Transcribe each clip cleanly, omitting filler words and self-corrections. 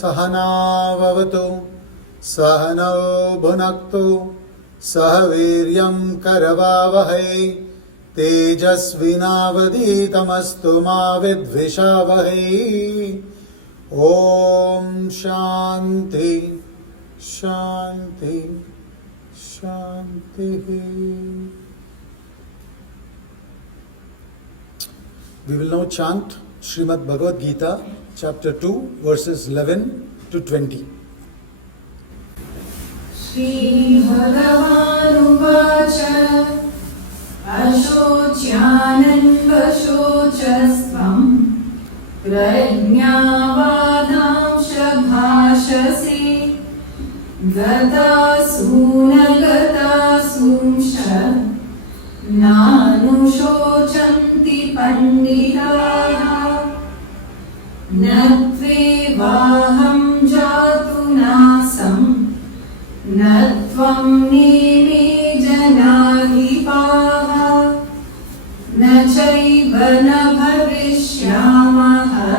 सहनाववतु सहनौ भुनक्तु सह वीर्यं करवावहै तेजस्विनावधीतमस्तु मा विद्विषावहै। ओम शांति शांति शांति। We will now chant Srimad Bhagavad Gita, chapter 2, verses 11 to 20. Shri Bhagavanuvacha Ashocyanandvashocastvam Prajñavadamsha bhashasi Gatasuna Nanushocanti panditaha Natvevaham jatu nasam Natvam nimi janadhipaha Nachaiva na bhavishyamaha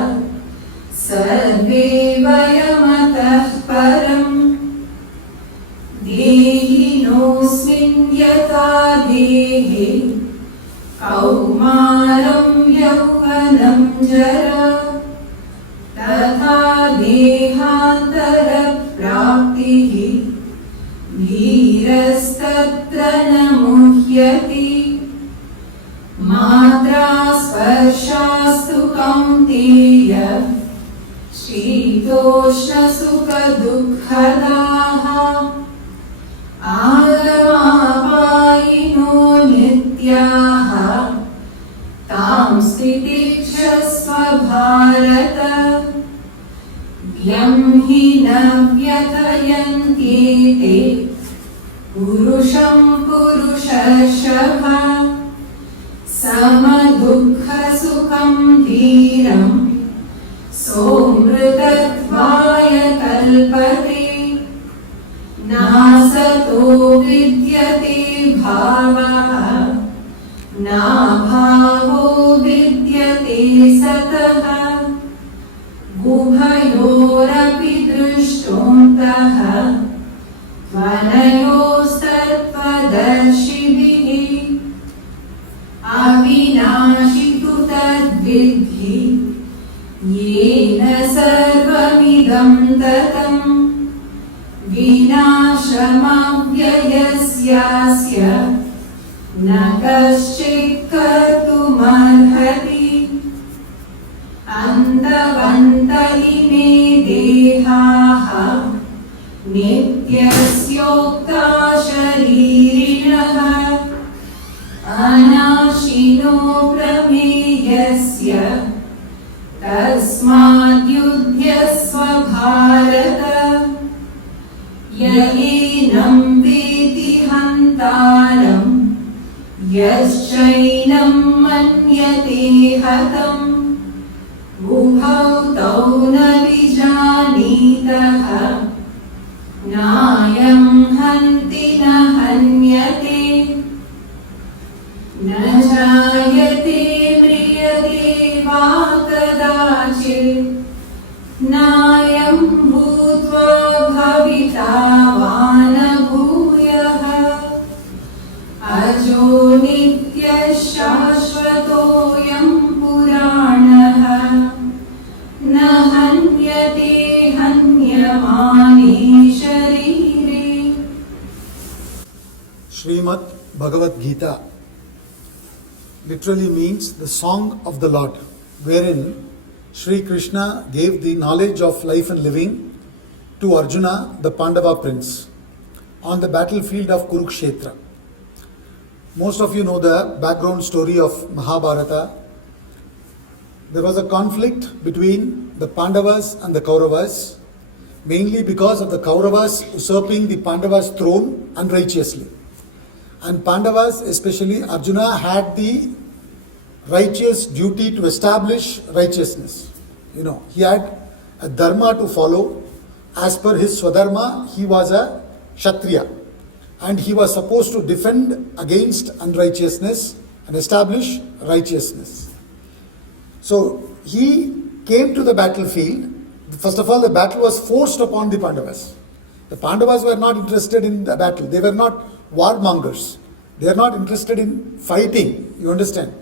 Sarve vayamatah param Dehinosmin yata dehi Kaumaram yauvanam jara Tatha dehantara praptihi Dhirastatra namuhyati Matra sparshastu kaunteya Shitoshna sukha dukkhadaha Agamapayino nityaha Tam stitikshasva bharata Vyam hi navyatayantite Purusham purushashabha Samadukha sukham dhiram Somritatvaya kalpate Nasato vidyate bhavaha Nabhavo vidyate sataha Ubhayorapi drishtontaha Tvanayostatvadarshibhihi Avinashitu tadvidhi Yena sarvamidam tatam Vinashamavyayasyasya Nakaschit kartumarhati Antavanta ime dehaha Nityasyokta sharirinaha Anashino prameyasya Tasmad yudhyasva bharata Yaenam veti hantaram Yaschainam manyate hatam Ubhau tau na vijanitaha Nayam hanti na hanyate Na jayate mriyate va kadachit Nayam bhutva bhavita vana bhuyaha Ajo nitya shashvatoyam puranaha Na hanyate hanyamani sharire. Srimad Bhagavad Gita literally means the song of the Lord, wherein Sri Krishna gave the knowledge of life and living to Arjuna, the Pandava prince, on the battlefield of Kurukshetra. Most of you know the background story of Mahabharata. There was a conflict between the Pandavas and the Kauravas, mainly because of the Kauravas usurping the Pandavas' throne unrighteously. And Pandavas, especially Arjuna, had the righteous duty to establish righteousness. He had a dharma to follow. As per his swadharma, he was a Kshatriya. And he was supposed to defend against unrighteousness and establish righteousness. So he came to the battlefield First of all, the battle was forced upon the Pandavas. The Pandavas were not interested in the battle. They were not warmongers. They are not interested in fighting. You understand?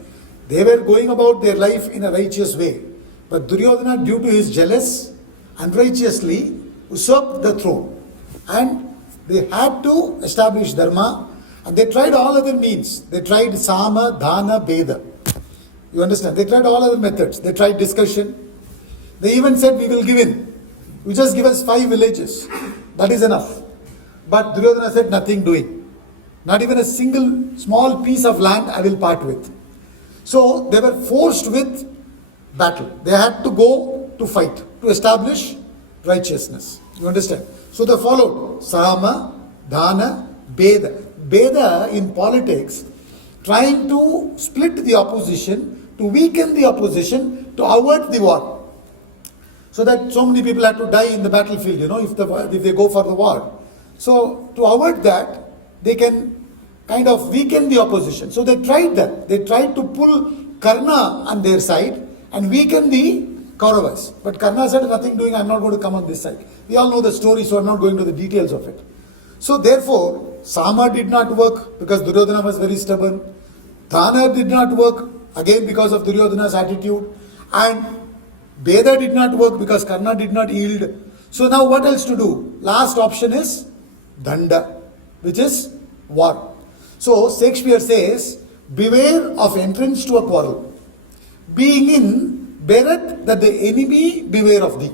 They were going about their life in a righteous way. But Duryodhana, due to his jealous, unrighteously usurped the throne. And they had to establish dharma. And they tried all other means. They tried sama, dhana, beda. You understand? They tried all other methods. They tried discussion. They even said, we will give in. You just give us 5 villages. That is enough. But Duryodhana said, nothing doing. Not even a single small piece of land I will part with. So they were forced with battle. They had to go to fight, to establish righteousness. You understand? So they followed Sama, Dhana, Beda. Beda in politics, trying to split the opposition, to weaken the opposition, to avert the war. So that so many people had to die in the battlefield, if they go for the war. So to avoid that, they can kind of weaken the opposition. So they tried that. They tried to pull Karna on their side and weaken the Kauravas. But Karna said, nothing doing, I'm not going to come on this side. We all know the story, so I'm not going to the details of it. So therefore, Sama did not work because Duryodhana was very stubborn. Dhana did not work, again because of Duryodhana's attitude. And Beda did not work because Karna did not yield. So now what else to do? Last option is Danda, which is war. So Shakespeare says, beware of entrance to a quarrel. Being in, beareth that the enemy beware of thee.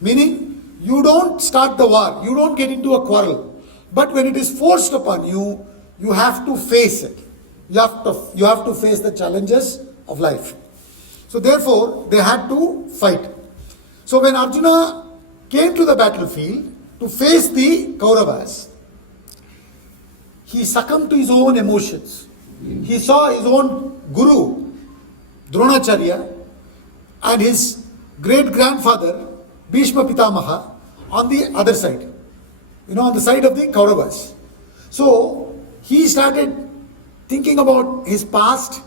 Meaning, you don't start the war, you don't get into a quarrel. But when it is forced upon you, you have to face it. You have to face the challenges of life. So therefore, they had to fight. So when Arjuna came to the battlefield to face the Kauravas, he succumbed to his own emotions. He saw his own guru, Dronacharya, and his great-grandfather, Bhishma Pitamaha, on the other side. On the side of the Kauravas. So he started thinking about his past,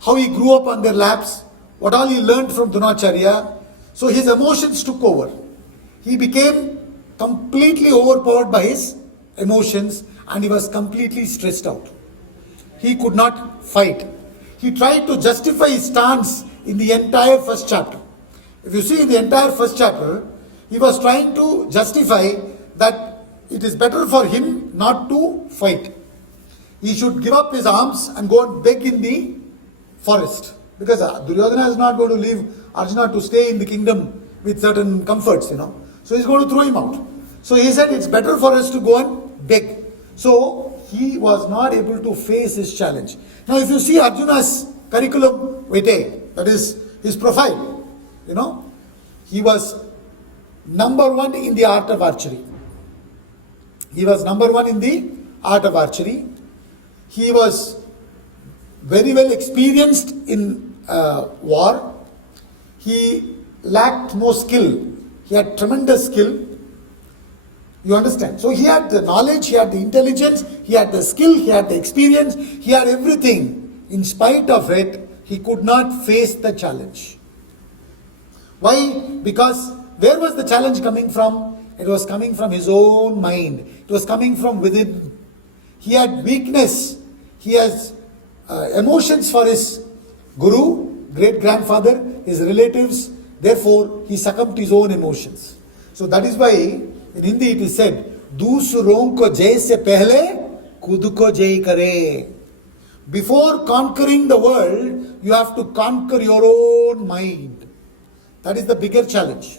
how he grew up on their laps, what all he learned from Dronacharya. So his emotions took over. He became completely overpowered by his emotions and he was completely stressed out. He could not fight. He tried to justify his stance in the entire first chapter. If you see in the entire first chapter, he was trying to justify that it is better for him not to fight. He should give up his arms and go and beg in the forest. Because Duryodhana is not going to leave Arjuna to stay in the kingdom with certain comforts, So he's going to throw him out. So he said it's better for us to go and beg. So he was not able to face his challenge. Now if you see Arjuna's curriculum vitae, that is his profile, he was number 1 in the art of archery. He was number 1 in the art of archery. He was very well experienced in war. He lacked no skill. He had tremendous skill. You understand? So he had the knowledge, he had the intelligence, he had the skill, he had the experience, he had everything. In spite of it, he could not face the challenge. Why? Because where was the challenge coming from? It was coming from his own mind. It was coming from within. He had weakness. He has emotions for his guru, great-grandfather, his relatives. Therefore, he succumbed to his own emotions. So that is why in Hindi it is said, "Dusron ko jay se pehle khud ko jay kare." Before conquering the world, you have to conquer your own mind. That is the bigger challenge.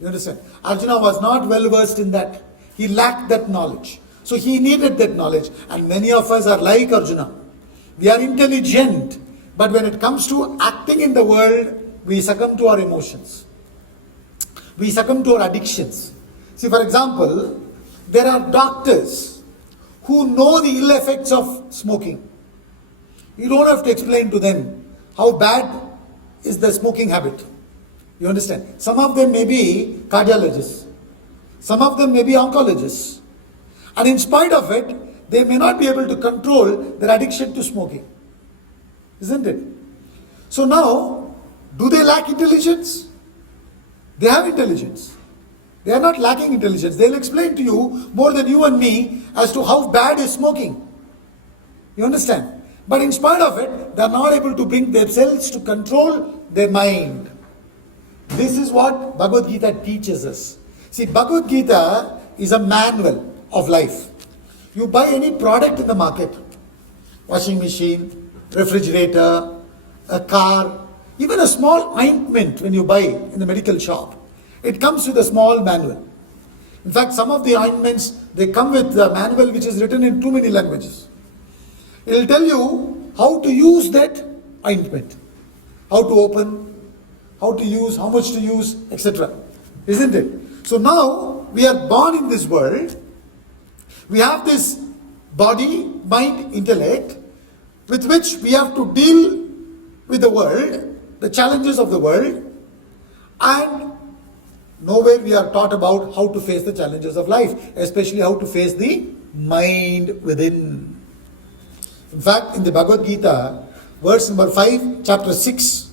You understand? Arjuna was not well versed in that. He lacked that knowledge. So he needed that knowledge. And many of us are like Arjuna. We are intelligent. But when it comes to acting in the world, we succumb to our emotions. We succumb to our addictions. See, for example, there are doctors who know the ill effects of smoking. You don't have to explain to them how bad is the smoking habit. You understand? Some of them may be cardiologists. Some of them may be oncologists. And in spite of it, they may not be able to control their addiction to smoking. Isn't it? So now, do they lack intelligence? They have intelligence. They are not lacking intelligence. They'll explain to you more than you and me as to how bad is smoking. You understand? But in spite of it, they are not able to bring themselves to control their mind. This is what Bhagavad Gita teaches us. See, Bhagavad Gita is a manual of life. You buy any product in the market, washing machine, refrigerator, a car, even a small ointment when you buy in the medical shop, it comes with a small manual. In fact, some of the ointments, they come with a manual which is written in too many languages. It will tell you how to use that ointment, how to open, how to use, how much to use, etc. Isn't it? So now we are born in this world. We have this body, mind, intellect with which we have to deal with the world, the challenges of the world, and nowhere we are taught about how to face the challenges of life, especially how to face the mind within. In fact, in the Bhagavad Gita, verse number 5, chapter 6,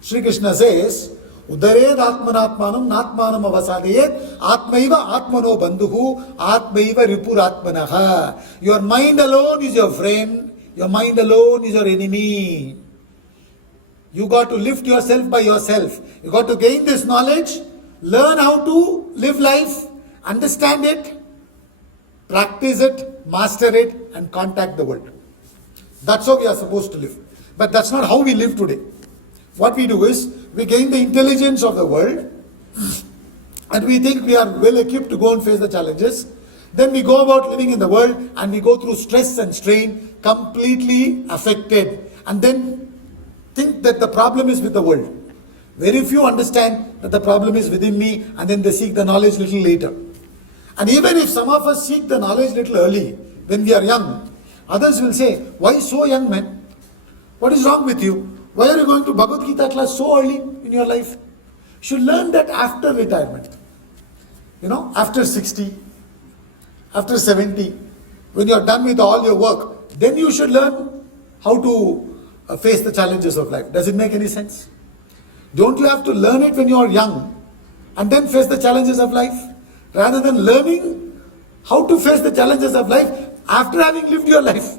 Sri Krishna says, Udared atmanatmanam natmanam avasadayet atmaiva atmano bandhuhu atmaiva ripuratmanaha. Your mind alone is your friend. Your mind alone is your enemy. You got to lift yourself by yourself. You got to gain this knowledge, learn how to live life, understand it, practice it, master it, and contact the world. That's how we are supposed to live. But that's not how we live today. What we do is, we gain the intelligence of the world, and we think we are well equipped to go and face the challenges. Then we go about living in the world, and we go through stress and strain, completely affected, and then think that the problem is with the world. Very few understand that the problem is within me, and then they seek the knowledge little later. And even if some of us seek the knowledge little early, when we are young, others will say, why so young, man? What is wrong with you? Why are you going to Bhagavad Gita class so early in your life? You should learn that after retirement. After 60, after 70, when you are done with all your work, then you should learn how to face the challenges of life. Does it make any sense? Don't you have to learn it when you are young and then face the challenges of life? Rather than learning how to face the challenges of life after having lived your life.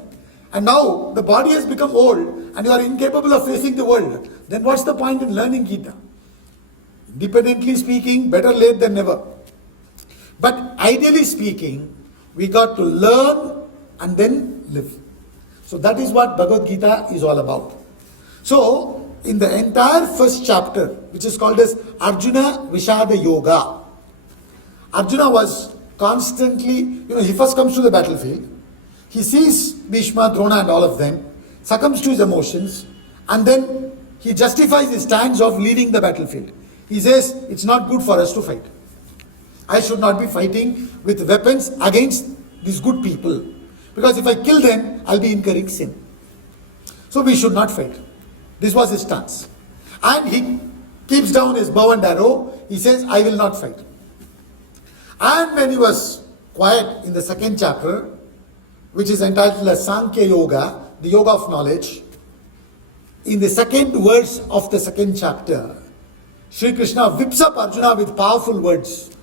And now the body has become old and you are incapable of facing the world. Then what's the point in learning Gita? Independently speaking, better late than never. But ideally speaking, we got to learn and then live. So that is what Bhagavad Gita is all about. So in the entire first chapter, which is called as Arjuna Vishada Yoga, Arjuna was constantly, he first comes to the battlefield. He sees Bhishma, Drona and all of them, succumbs to his emotions, and then he justifies his stance of leaving the battlefield. He says, it's not good for us to fight. I should not be fighting with weapons against these good people. Because if I kill them, I'll be incurring sin. So we should not fight. This was his stance. And he keeps down his bow and arrow. He says, I will not fight. And when he was quiet in the second chapter, which is entitled as Sankhya Yoga, the yoga of knowledge, in the second verse of the second chapter, Sri Krishna whips up Arjuna with powerful words.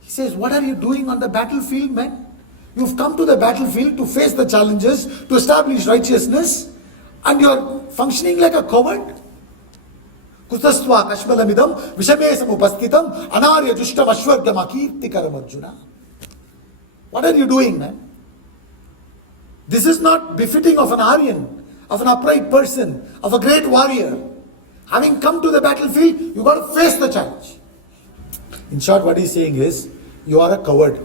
He says, what are you doing on the battlefield, man? You've come to the battlefield to face the challenges, to establish righteousness, and you're functioning like a coward. Kutasva kashmalamidam vishamesam upastitam anarya jushtam ashwargam akirtikaram Arjuna. What are you doing, man? This is not befitting of an Aryan, of an upright person, of a great warrior. Having come to the battlefield, you got to face the challenge. In short, what he's saying is, you are a coward.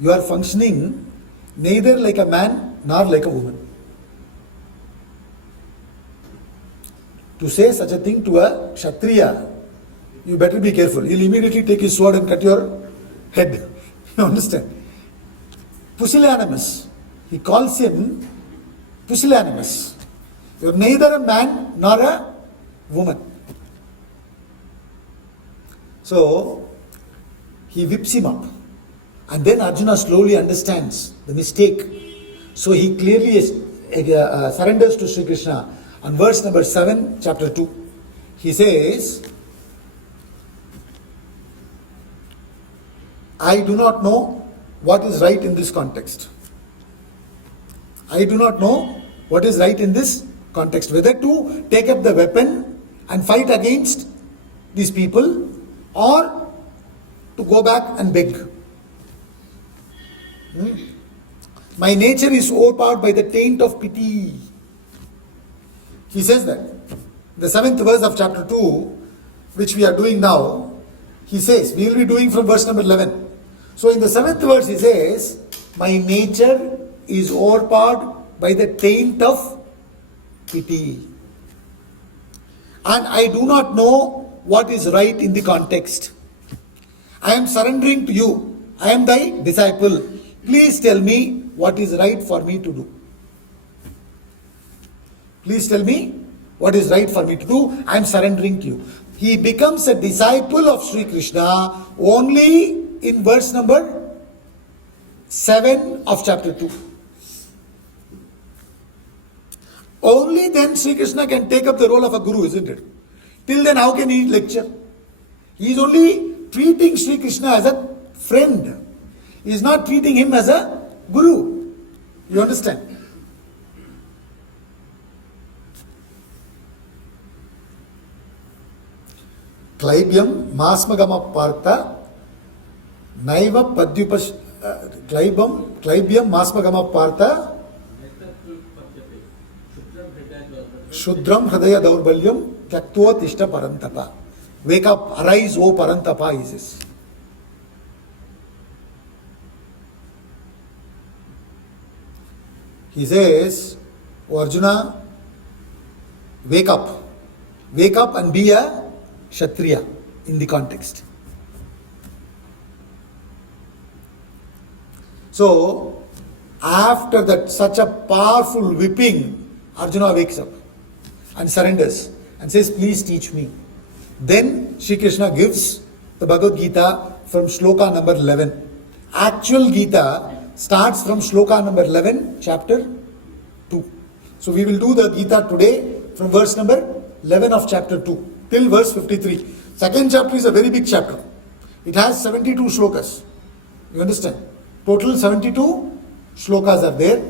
You are functioning neither like a man nor like a woman. To say such a thing to a Kshatriya, you better be careful. He'll immediately take his sword and cut your head. You understand? Pusillanimous. He calls him pusillanimous. You're neither a man nor a woman. So, he whips him up. And then Arjuna slowly understands the mistake. So he clearly surrenders to Sri Krishna. On verse number 7, chapter 2, he says, I do not know what is right in this context. I do not know what is right in this context. Whether to take up the weapon and fight against these people or to go back and beg. My nature is overpowered by the taint of pity. He says that. The 7th verse of chapter 2, which we are doing now, he says, we will be doing from verse number 11. So in the 7th verse he says, my nature is overpowered by the taint of pity. And I do not know what is right in the context. I am surrendering to you. I am thy disciple. Please tell me what is right for me to do. Please tell me what is right for me to do. I am surrendering to you. He becomes a disciple of Sri Krishna only in verse number 7 of chapter 2. Only then Sri Krishna can take up the role of a guru, isn't it? Till then, how can he lecture? He is only treating Sri Krishna as a friend. He is not treating him as a guru. You understand? Klaibyam masmagama partha naiva padyupas klaibyam masmagama partha shudram hridaya daurbalyam tyaktva tishta parantapa. Wake up, arise, O Parantapa, he says. He says, O Arjuna, wake up. Wake up and be a Kshatriya in the context. So, after that, such a powerful whipping, Arjuna wakes up and surrenders and says, please teach me. Then Sri Krishna gives the Bhagavad Gita from shloka number 11. Actual Gita starts from shloka number 11, chapter 2. So we will do the Gita today from verse number 11 of chapter 2 till verse 53. Second chapter is a very big chapter. It has 72 shlokas. You understand? Total 72 shlokas are there.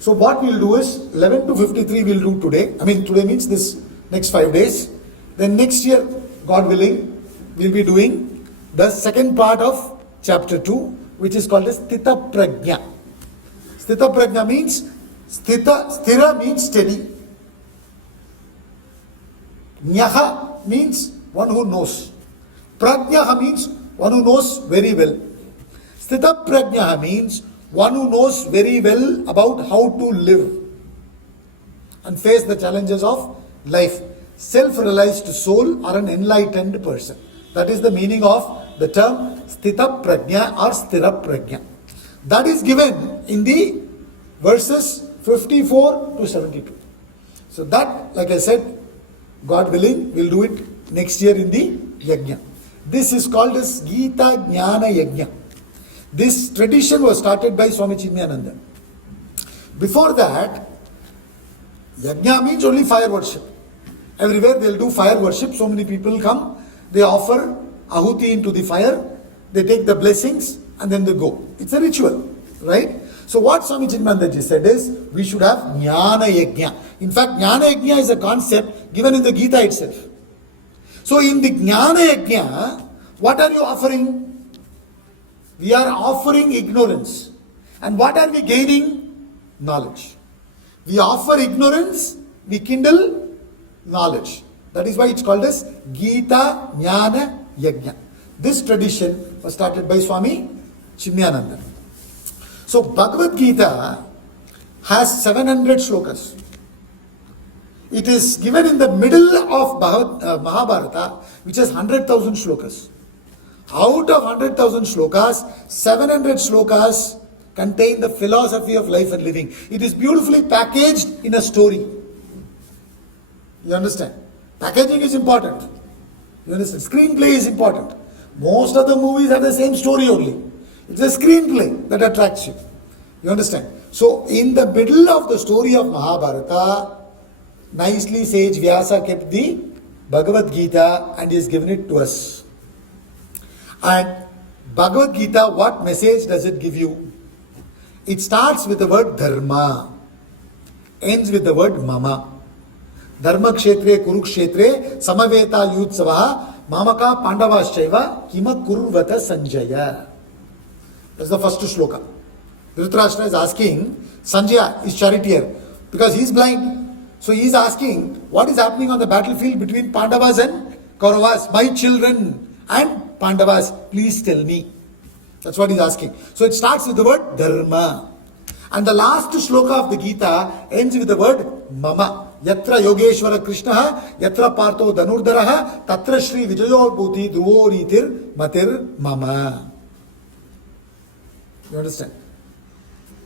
So what we will do is 11 to 53 we will do today. I mean today means this next 5 days. Then next year, God willing, we will be doing the second part of chapter 2, which is called as Sthita Prajna. Sthita Prajna means, Sthira means steady. Nyaha means one who knows. Prajnaha means one who knows very well. Sthita Prajnaha means one who knows very well about how to live and face the challenges of life. Self-realized soul or an enlightened person. That is the meaning of the term Sthita Prajna or Sthira Prajna. That is given in the verses 54 to 72. So that, like I said, God willing, we'll do it next year in the Yajna. This is called as Gita Jnana Yajna. This tradition was started by Swami Chinmayananda. Before that, Yajna means only fire worship. Everywhere they'll do fire worship. So many people come, they offer ahuti into the fire, they take the blessings and then they go. It's a ritual, right? So what Swami Chinmayananda said is, we should have Jnana Yajna. In fact, Jnana Yajna is a concept given in the Gita itself. So in the Jnana Yajna, what are you offering? We are offering ignorance. And what are we gaining? Knowledge. We offer ignorance, we kindle knowledge. That is why it's called as Gita Jnana Yajna. This tradition was started by Swami Chinmayananda. So Bhagavad Gita has 700 shlokas. It is given in the middle of Mahabharata, which has 100,000 shlokas. Out of 100,000 shlokas, 700 shlokas contain the philosophy of life and living. It is beautifully packaged in a story. You understand? Packaging is important. You understand? Screenplay is important. Most of the movies have the same story only. It's a screenplay that attracts you. You understand? So, in the middle of the story of Mahabharata, nicely sage Vyasa kept the Bhagavad Gita and he has given it to us. And Bhagavad Gita, what message does it give you? It starts with the word dharma, ends with the word mama. Dharma kshetre kurukshetre samaveta yutsavaha mamaka pandavaschaiva kima kurvata sanjaya. That's the first shloka. Dhritarashtra is asking, Sanjaya is charioteer because he is blind. So he is asking, what is happening on the battlefield between Pandavas and Kauravas? My children and Pandavas, please tell me. That's what he is asking. So it starts with the word dharma. And the last shloka of the Gita ends with the word mama. Yatra Yogeshwara Krishna, Yatra Partho Dhanurdharaha, Tatra Shri Vijayo Bhuti Dhruvo Ritir Matir Mama. You understand?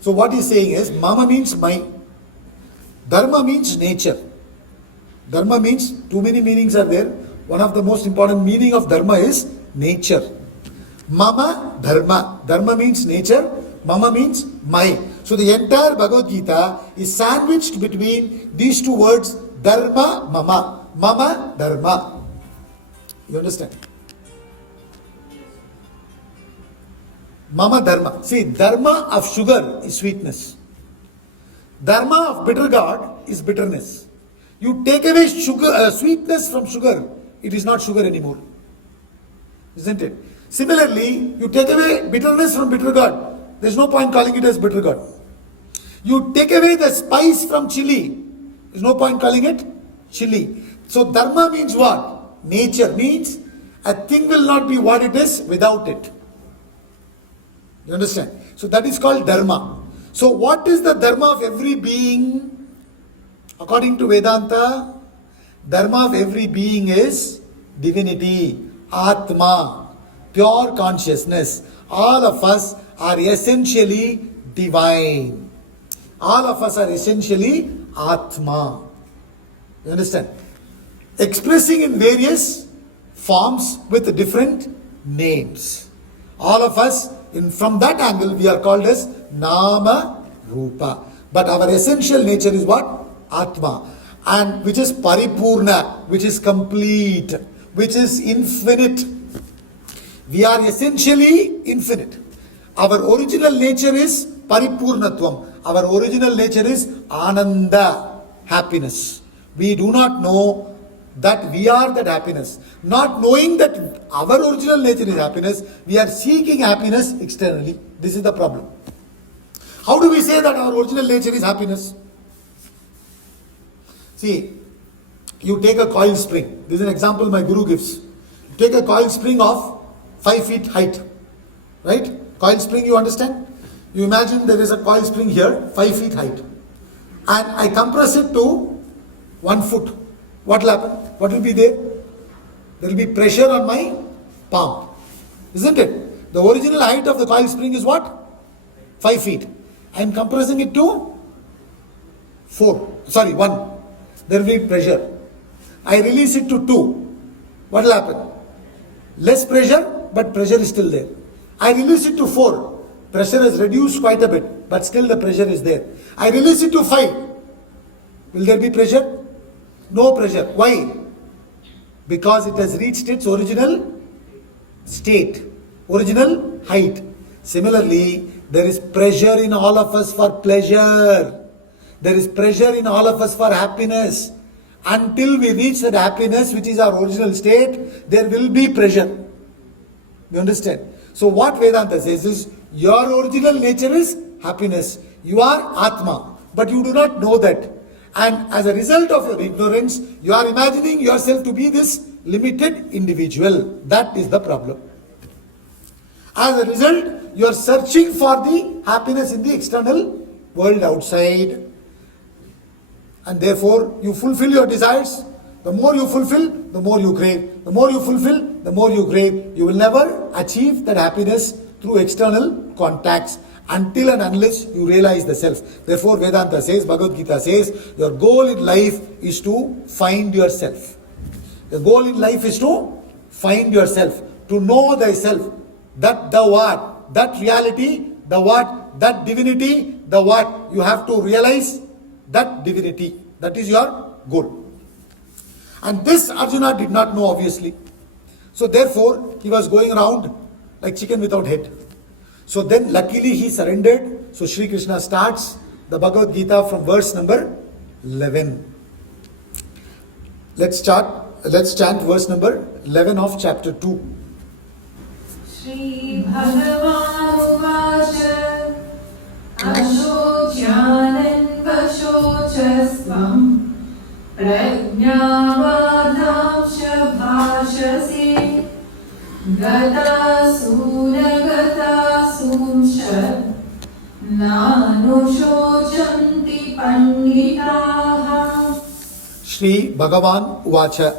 So what he's saying is, mama means my. Dharma means nature. Dharma means, too many meanings are there. One of the most important meaning of dharma is nature. Mama, dharma. Dharma means nature. Mama means my. So the entire Bhagavad Gita is sandwiched between these two words, dharma, mama. Mama, dharma. You understand? Mama, dharma. See, dharma of sugar is sweetness. Dharma of bitter gourd is bitterness. You take away sugar, sweetness from sugar, it is not sugar anymore. Isn't it? Similarly, you take away bitterness from bitter gourd, there is no point calling it as bitter gourd. You take away the spice from chili, there is no point calling it chili. So dharma means what? Nature means a thing will not be what it is without it. You understand? So that is called dharma. So what is the dharma of every being? According to Vedanta, dharma of every being is divinity, Atma, pure consciousness. All of us are essentially divine. All of us are essentially Atma. You understand? Expressing in various forms with different names. All of us, from that angle, we are called as Nama Rupa. But our essential nature is what? Atma. And which is Paripurna, which is complete, which is infinite. We are essentially infinite. Our original nature is Paripurnatvam. Our original nature is Ananda, happiness. We do not know that we are that happiness. Not knowing that our original nature is happiness, we are seeking happiness externally. This is the problem. How do we say that our original nature is happiness? See, you take a coil spring. This is an example my guru gives. You take a coil spring of 5 feet height. Right? Coil spring, you understand? You imagine there is a coil spring here, 5 feet height. And I compress it to 1 foot. What will happen? What will be there? There will be pressure on my palm. Isn't it? The original height of the coil spring is what? 5 feet. I am compressing it to 1. There will be pressure. I release it to 2. What will happen? Less pressure, but pressure is still there. I release it to 4. Pressure has reduced quite a bit, but still the pressure is there. I release it to 5. Will there be pressure? No pressure. Why? Because it has reached its original state, original height. Similarly, there is pressure in all of us for pleasure. There is pressure in all of us for happiness. Until we reach that happiness, which is our original state, there will be pressure. You understand? So what Vedanta says is, your original nature is happiness. You are Atma, but you do not know that. And as a result of your ignorance, you are imagining yourself to be this limited individual. That is the problem. As a result, you are searching for the happiness in the external world outside. And therefore, you fulfill your desires. The more you fulfill, the more you crave. The more you fulfill, the more you crave. You will never achieve that happiness through external contacts until and unless you realize the self. Therefore, Vedanta says, Bhagavad Gita says, your goal in life is to find yourself. The goal in life is to find yourself, to know thyself. That the what? That reality, the what? That divinity, the what? You have to realize that divinity. That is your goal. And this Arjuna did not know, obviously. So therefore, he was going around like chicken without head. So then luckily he surrendered. So Sri Krishna starts the Bhagavad Gita from verse number 11. Let's chant verse number 11 of chapter 2. Shri Bhagavan Uvacha Ashocyanan Vashochasvam Prajnavadhamsha Bhashase Gata Sunagata Sumshat Nanushojanti Panditaha. Shri Bhagavan Uvacha,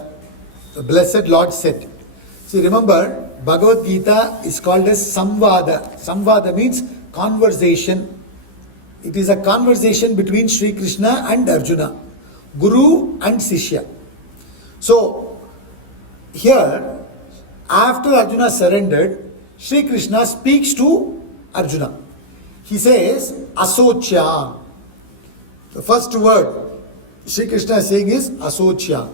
the blessed Lord said. See, remember, Bhagavad Gita is called as Samvada. Samvada means conversation. It is a conversation between Sri Krishna and Arjuna, Guru and Sishya. So, here, after Arjuna surrendered, Sri Krishna speaks to Arjuna. He says, Asocya. The first word Sri Krishna is saying is Asocya.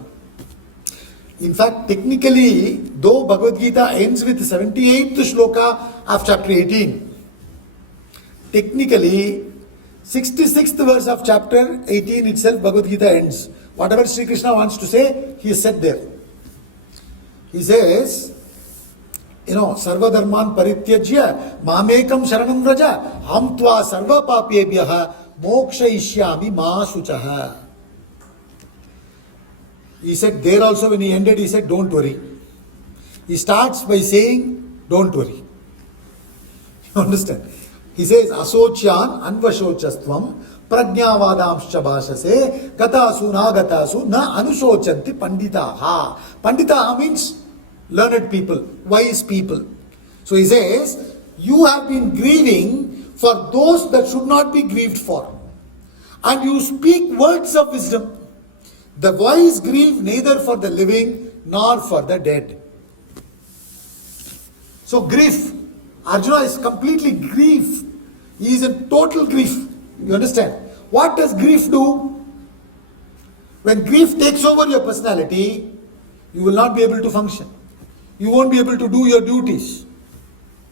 In fact, technically, though Bhagavad Gita ends with 78th shloka of chapter 18, technically, 66th verse of chapter 18 itself, Bhagavad Gita ends. Whatever Sri Krishna wants to say, he is said there. He says, Sarva Dharman Parityajya Mamekam Sharanam Vraja Ham Tva Sarva Papyebhyaha Moksha Ishyami Ma Suchaha. He said there also, when he ended, he said, don't worry. He starts by saying, don't worry. You understand? He says, Asocyan Anvashochastvam Prajnavadamscha Bhashase Gatasu Nagatasu Na Anusochanti Panditaha. Panditaha means learned people, wise people. So he says, you have been grieving for those that should not be grieved for. And you speak words of wisdom. The wise grieve neither for the living nor for the dead. So grief. Arjuna is completely grief. He is in total grief. You understand? What does grief do? When grief takes over your personality, you will not be able to function. You won't be able to do your duties.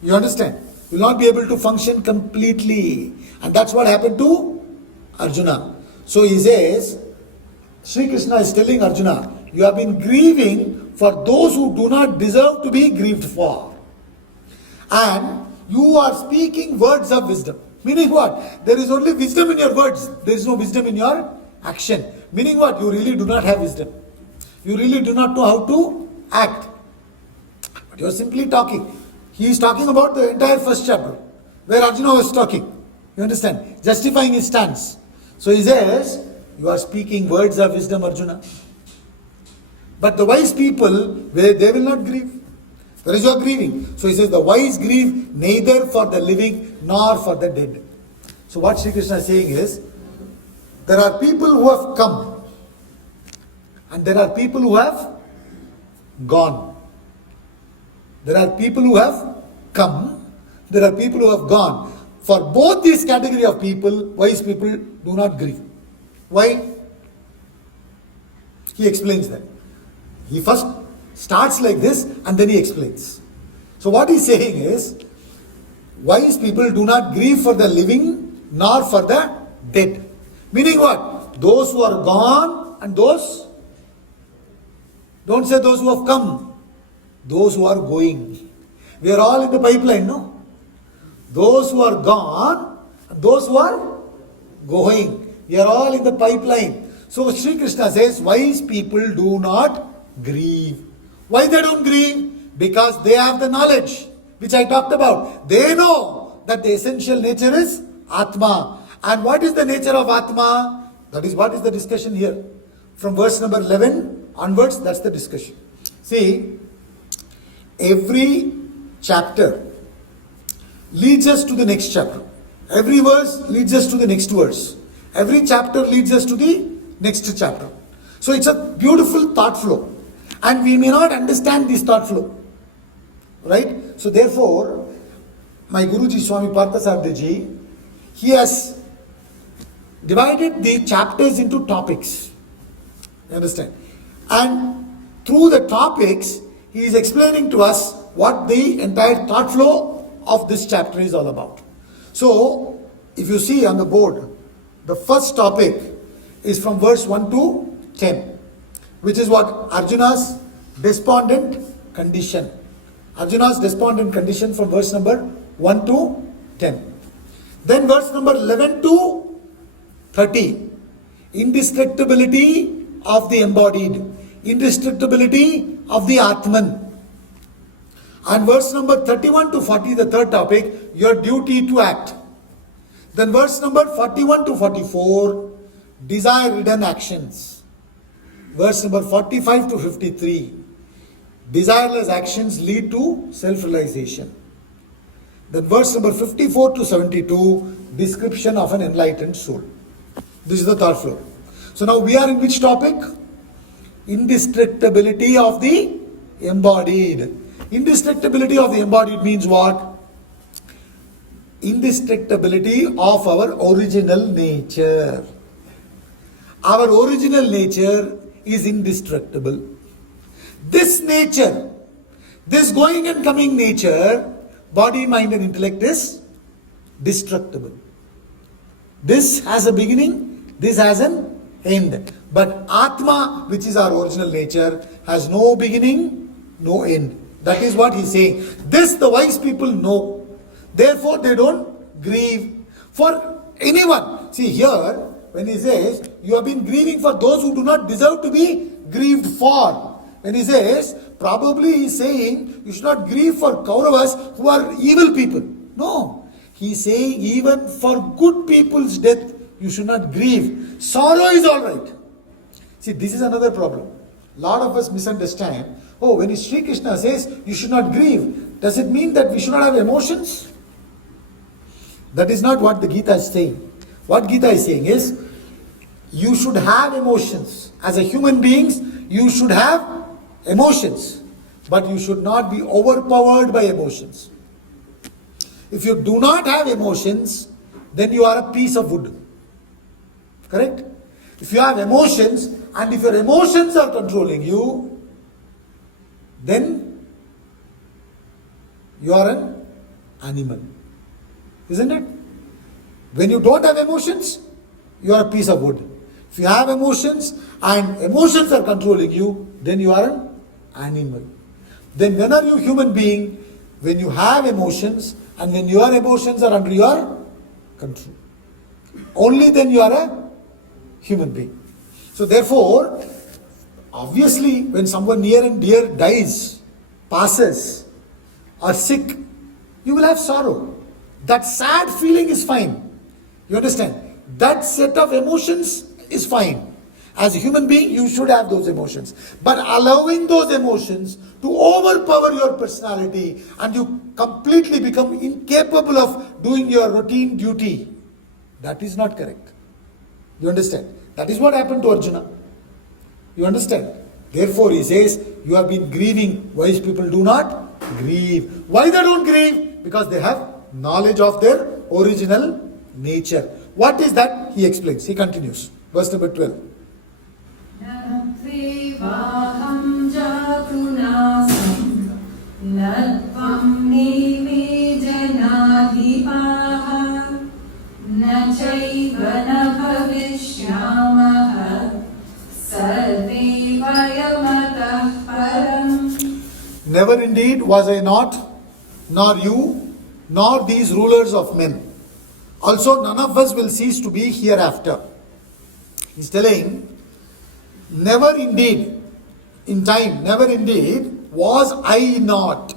You understand? You will not be able to function completely. And that's what happened to Arjuna. So he says, Sri Krishna is telling Arjuna, you have been grieving for those who do not deserve to be grieved for. And you are speaking words of wisdom. Meaning what? There is only wisdom in your words. There is no wisdom in your action. Meaning what? You really do not have wisdom. You really do not know how to act. But you are simply talking. He is talking about the entire first chapter, where Arjuna was talking. You understand? Justifying his stance. So he says, you are speaking words of wisdom, Arjuna. But the wise people, they will not grieve. There is your grieving. So he says, the wise grieve neither for the living nor for the dead. So what Sri Krishna is saying is, there are people who have come and there are people who have gone. There are people who have come, there are people who have gone. For both these category of people, wise people do not grieve. Why? He explains that. He first starts like this and then he explains. So what he's saying is, wise people do not grieve for the living nor for the dead. Meaning what? Those who are gone and those, don't say those who have come, those who are going. We are all in the pipeline, no? Those who are gone and those who are going. We are all in the pipeline. So Sri Krishna says, wise people do not grieve. Why they don't grieve? Because they have the knowledge, which I talked about. They know that the essential nature is Atma. And what is the nature of Atma? That is what is the discussion here. From verse number 11 onwards, that's the discussion. See, every chapter leads us to the next chapter. Every verse leads us to the next verse. Every chapter leads us to the next chapter. So it's a beautiful thought flow. And we may not understand this thought flow. Right? So therefore, my Guruji Swami Parthasardhiji, he has divided the chapters into topics. You understand? And through the topics, he is explaining to us what the entire thought flow of this chapter is all about. So, if you see on the board, the first topic is from verse 1 to 10, which is what? Arjuna's despondent condition. Arjuna's despondent condition from verse number 1 to 10. Then verse number 11 to 30. Indestructibility of the embodied. Indestructibility of the Atman. And verse number 31 to 40, the third topic, your duty to act. Then verse number 41 to 44, desire ridden actions. Verse number 45 to 53, desireless actions lead to self-realization. Then verse number 54 to 72, description of an enlightened soul. This is the third floor. So now we are in which topic? Indestructibility of the embodied. Indestructibility of the embodied means what? Indestructibility of our original nature. Our original nature is indestructible. This nature, this going and coming nature, body, mind and intellect is destructible. This has a beginning, this has an end. But Atma, which is our original nature, has no beginning, no end. That is what he is saying. This the wise people know. Therefore they don't grieve for anyone. See here, when he says, you have been grieving for those who do not deserve to be grieved for. When he says, probably he is saying, you should not grieve for Kauravas who are evil people. No. He is saying, even for good people's death, you should not grieve. Sorrow is alright. See, this is another problem. A lot of us misunderstand. Oh, when Sri Krishna says, you should not grieve, does it mean that we should not have emotions? That is not what the Gita is saying. What Gita is saying is, you should have emotions. As a human beings, you should have emotions. But you should not be overpowered by emotions. If you do not have emotions, then you are a piece of wood. Correct? If you have emotions, and if your emotions are controlling you, then you are an animal. Isn't it? When you don't have emotions, you are a piece of wood. If you have emotions and emotions are controlling you, then you are an animal. Then when are you human being? When you have emotions and when your emotions are under your control. Only then you are a human being. So therefore, obviously when someone near and dear dies, passes, or sick, you will have sorrow. That sad feeling is fine. You understand? That set of emotions is fine. As a human being, you should have those emotions. But allowing those emotions to overpower your personality and you completely become incapable of doing your routine duty, that is not correct. You understand? That is what happened to Arjuna. You understand? Therefore, he says, you have been grieving. Wise people do not grieve. Why they don't grieve? Because they have knowledge of their original nature. What is that? He explains. He continues. Verse number 12. Vaham jatunasam natvam nime janadhipaha nachaiva na bhavishyamaha sarve vayamatah param. Never indeed was I not, nor you, nor these rulers of men. Also none of us will cease to be hereafter. He's telling, never indeed, in time, never indeed was I not,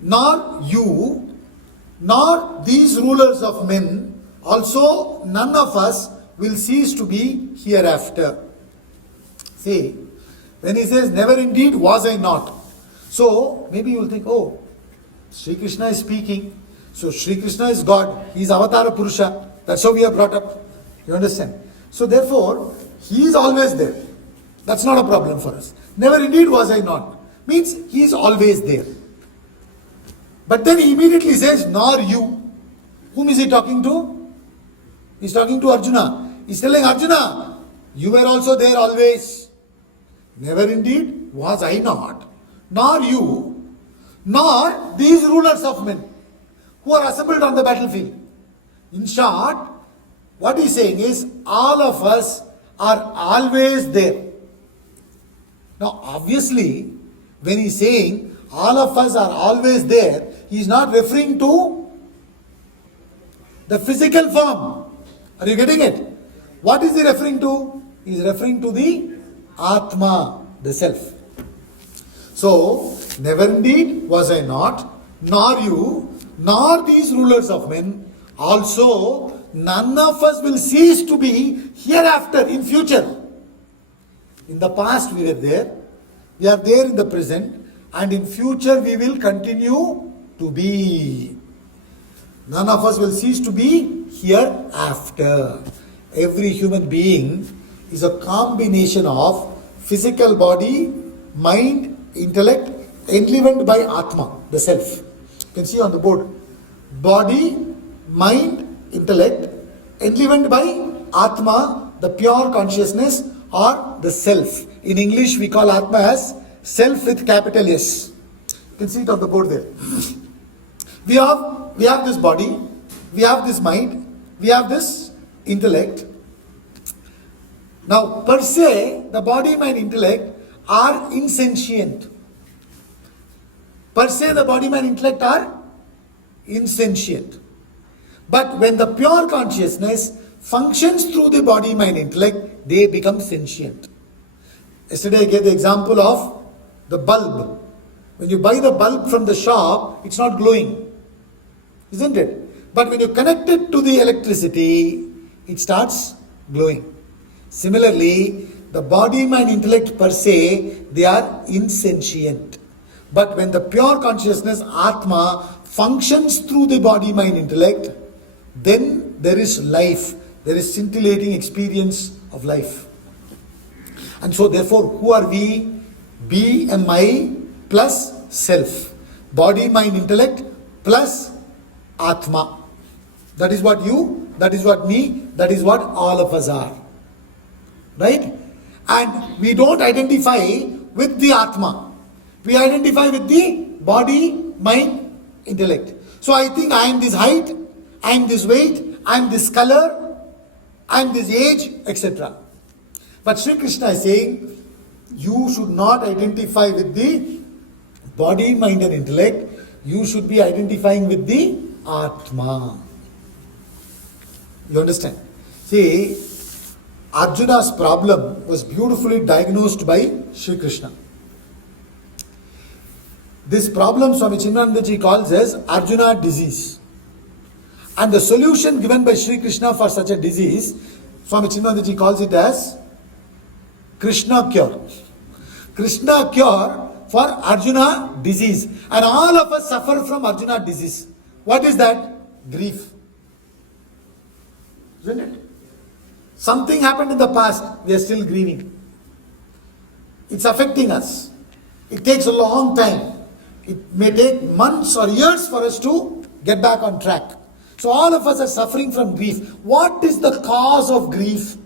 nor you, nor these rulers of men, also none of us will cease to be hereafter. See, when he says, never indeed was I not. So, maybe you will think, oh, Sri Krishna is speaking. So, Sri Krishna is God. He is Avatara Purusha. That's how we are brought up. You understand? So, therefore, He is always there. That's not a problem for us. Never indeed was I not. Means He is always there. But then He immediately says, nor you. Whom is He talking to? He is talking to Arjuna. He is telling Arjuna, you were also there always. Never indeed was I not, nor you, nor these rulers of men who are assembled on the battlefield. In short, what he's saying is all of us are always there. Now, obviously, when he's saying all of us are always there, he's not referring to the physical form. Are you getting it? What is he referring to? He's referring to the Atma, the self. So, never indeed was I not, nor you, nor these rulers of men. Also, none of us will cease to be hereafter, in future. In the past we were there, we are there in the present, and in future we will continue to be. None of us will cease to be hereafter. Every human being is a combination of physical body, mind, intellect, enlivened by Atma, the self. You can see on the board. Body, mind, intellect, enlivened by Atma, the pure consciousness or the self. In English we call Atma as self with capital S. You can see it on the board there. We have this body, we have this mind, we have this intellect. Now, per se, the body, mind, intellect are insentient. Per se, the body, mind, intellect are insentient. But when the pure consciousness functions through the body, mind, intellect, they become sentient. Yesterday I gave the example of the bulb. When you buy the bulb from the shop, it's not glowing, isn't it? But when you connect it to the electricity, it starts glowing. Similarly, the body, mind, intellect per se, they are insentient. But when the pure consciousness, Atma, functions through the body, mind, intellect, then there is life. There is scintillating experience of life. And so therefore, who are we? Be and my plus self. Body, mind, intellect plus Atma. That is what you, that is what me, that is what all of us are. Right? And we don't identify with the Atma. We identify with the body, mind, intellect. So I think I am this height, I am this weight, I am this color, I am this age, etc. But Sri Krishna is saying, you should not identify with the body, mind and intellect. You should be identifying with the Atma. You understand? See, Arjuna's problem was beautifully diagnosed by Sri Krishna. This problem Swami Chinmanandaji calls as Arjuna disease. And the solution given by Sri Krishna for such a disease, Swami Chinmanandaji calls it as Krishna cure. Krishna cure for Arjuna disease. And all of us suffer from Arjuna disease. What is that? Grief. Isn't it? Something happened in the past, we are still grieving. It's affecting us. It takes a long time. It may take months or years for us to get back on track. So all of us are suffering from grief. What is the cause of grief?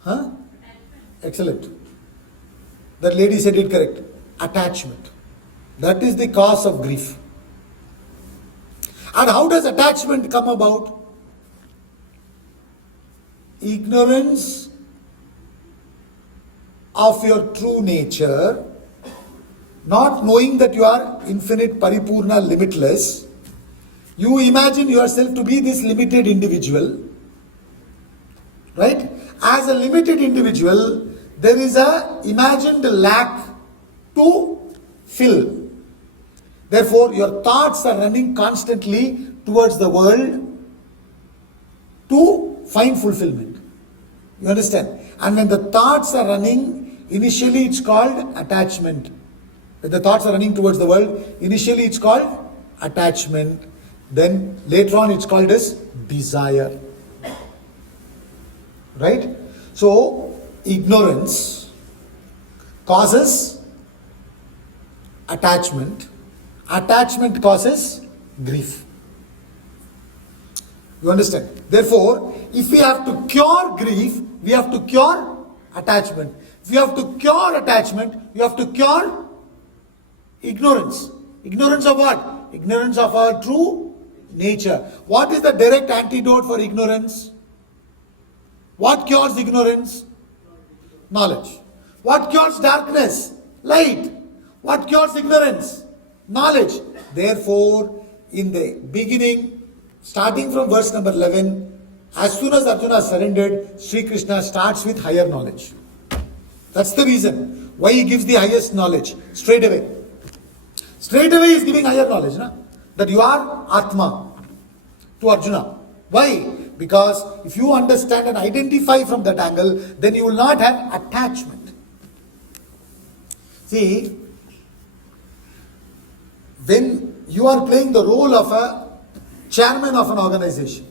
Huh? Excellent. That lady said it correct. Attachment. That is the cause of grief. And how does attachment come about? Ignorance of your true nature, not knowing that you are infinite, paripurna, limitless. You imagine yourself to be this limited individual, right? As a limited individual, there is a imagined lack to fill. Therefore, your thoughts are running constantly towards the world to find fulfillment. You understand? And when the thoughts are running, initially it's called attachment. When the thoughts are running towards the world, initially it's called attachment. Then later on it's called as desire. Right? So, ignorance causes attachment. Attachment causes grief. You understand? Therefore, if we have to cure grief, we have to cure attachment. If you have to cure attachment, you have to cure Ignorance. Ignorance of what? Ignorance of our true nature. What is the direct antidote for ignorance? What cures ignorance? Knowledge. What cures darkness? Light. What cures ignorance? Knowledge. Therefore, in the beginning, starting from verse number 11, as soon as Arjuna surrendered, Sri Krishna starts with higher knowledge. That's the reason why he gives the highest knowledge straight away. Straight away he is giving higher knowledge, na? That you are Atma to Arjuna. Why? Because if you understand and identify from that angle, then you will not have attachment. See, when you are playing the role of a chairman of an organization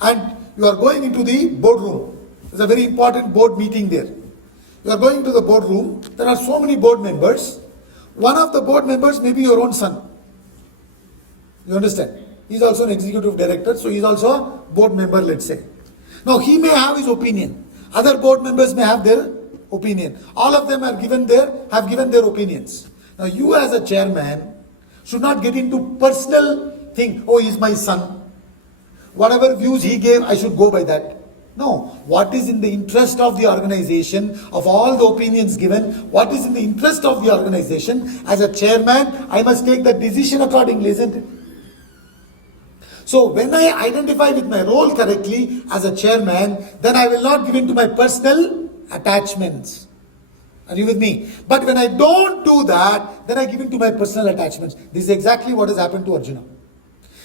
and you are going into the boardroom, there's a very important board meeting there. You are going to the boardroom, there are so many board members. One of the board members may be your own son. You understand? He is also an executive director, so he is also a board member, let's say. Now he may have his opinion. Other board members may have their opinion. All of them have given their opinions. Now you as a chairman should not get into personal thing. Oh, he's my son. Whatever views he gave, I should go by that. No. What is in the interest of the organization, of all the opinions given, what is in the interest of the organization, as a chairman, I must take that decision accordingly, isn't it? So when I identify with my role correctly as a chairman, then I will not give in to my personal attachments. Are you with me? But when I don't do that, then I give in to my personal attachments. This is exactly what has happened to Arjuna.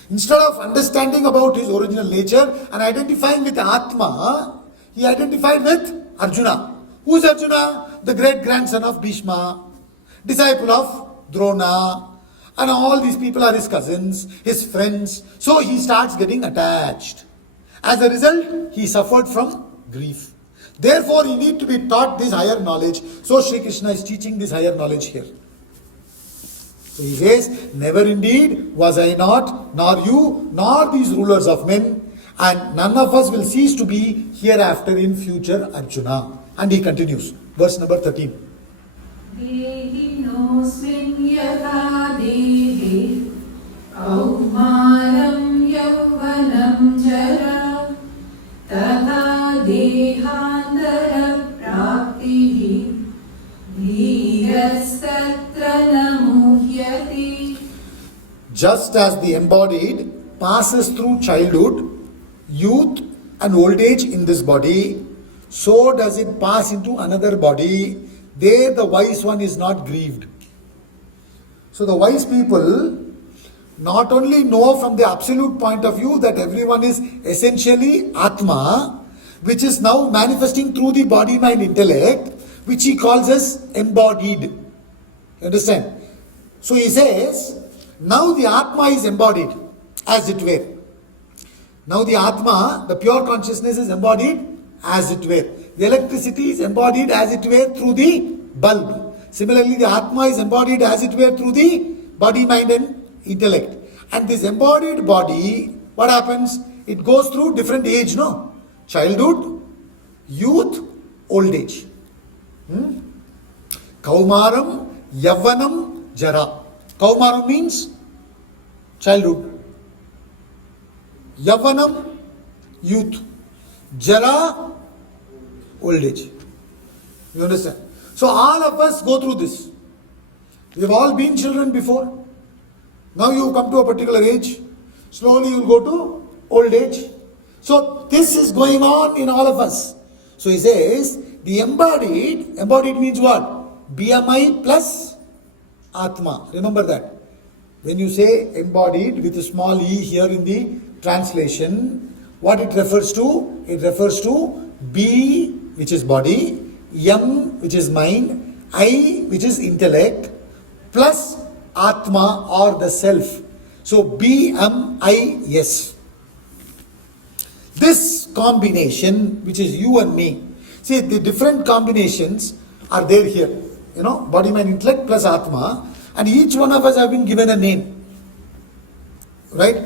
Instead of understanding about his original nature and identifying with Atma, he identified with Arjuna. Who is Arjuna? The great grandson of Bhishma, disciple of Drona, and all these people are his cousins, his friends. So he starts getting attached. As a result, he suffered from grief. Therefore, he needs to be taught this higher knowledge. So Sri Krishna is teaching this higher knowledge here. So he says, never indeed was I not, nor you, nor these rulers of men, and none of us will cease to be hereafter in future, Arjuna. And he continues, verse number 13. Dehinosmin yatha dehe kaumaram yauvanam jara tatha dehantara praptihi dhirastatra namuhyati. Just as the embodied passes through childhood, youth and old age in this body, so does it pass into another body. There the wise one is not grieved. So the wise people not only know from the absolute point of view that everyone is essentially Atma, which is now manifesting through the body, mind, intellect, which he calls as embodied. You understand? So he says, now the Atma is embodied, as it were. Now the Atma, the pure consciousness, is embodied as it were. The electricity is embodied as it were through the bulb. Similarly, the Atma is embodied as it were through the body, mind and intellect. And this embodied body, what happens? It goes through different age, no? Childhood, youth, old age. Kaumaram, Yavanam, Jara. Kaumaram means childhood. Yavanam, youth. Jara, old age. You understand? So all of us go through this. We have all been children before. Now you come to a particular age. Slowly you will go to old age. So this is going on in all of us. So he says, the embodied means what? BMI plus Atma. Remember that. When you say embodied with a small e here in the translation, what it refers to? It refers to B, which is body, M, which is mind, I, which is intellect, plus Atma or the self. So BMIS. This combination, which is you and me. See, the different combinations are there here. You know, body, mind, intellect plus Atma. And each one of us have been given a name. Right?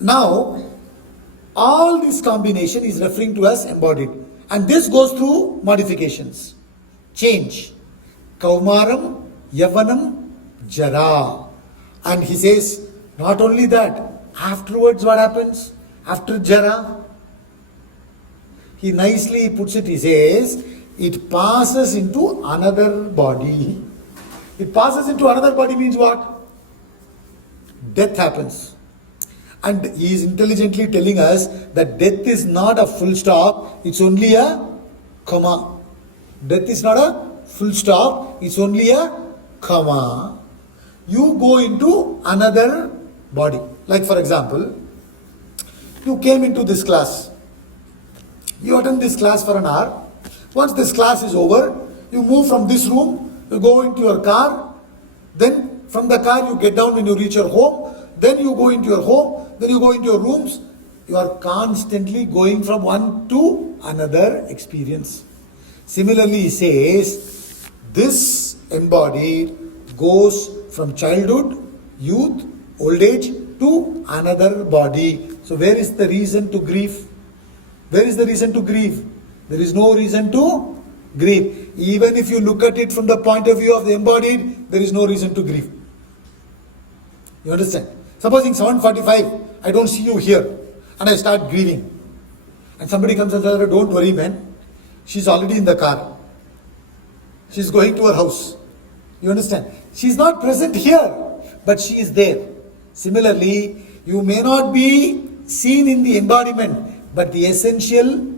Now, all this combination is referring to as embodied. And this goes through modifications. Change. Kaumaram, Yavanam Jara. And he says, not only that, afterwards what happens? After Jara, he nicely puts it, he says, it passes into another body. It passes into another body means what? Death happens. And he is intelligently telling us that death is not a full stop, it's only a comma. Death is not a full stop, it's only a comma. You go into another body. Like for example, you came into this class. You attend this class for an hour. Once this class is over, you move from this room, you go into your car, then from the car you get down when you reach your home, then you go into your home, then you go into your rooms. You are constantly going from one to another experience. Similarly, he says, this embodied goes from childhood, youth, old age to another body. So where is the reason to grieve? Where is the reason to grieve? There is no reason to grieve. Even if you look at it from the point of view of the embodied, there is no reason to grieve. You understand? Supposing 7:45, I don't see you here and I start grieving. And somebody comes and says, don't worry man, she's already in the car. She's going to her house. You understand? She's not present here, but she is there. Similarly, you may not be seen in the embodiment, but the essential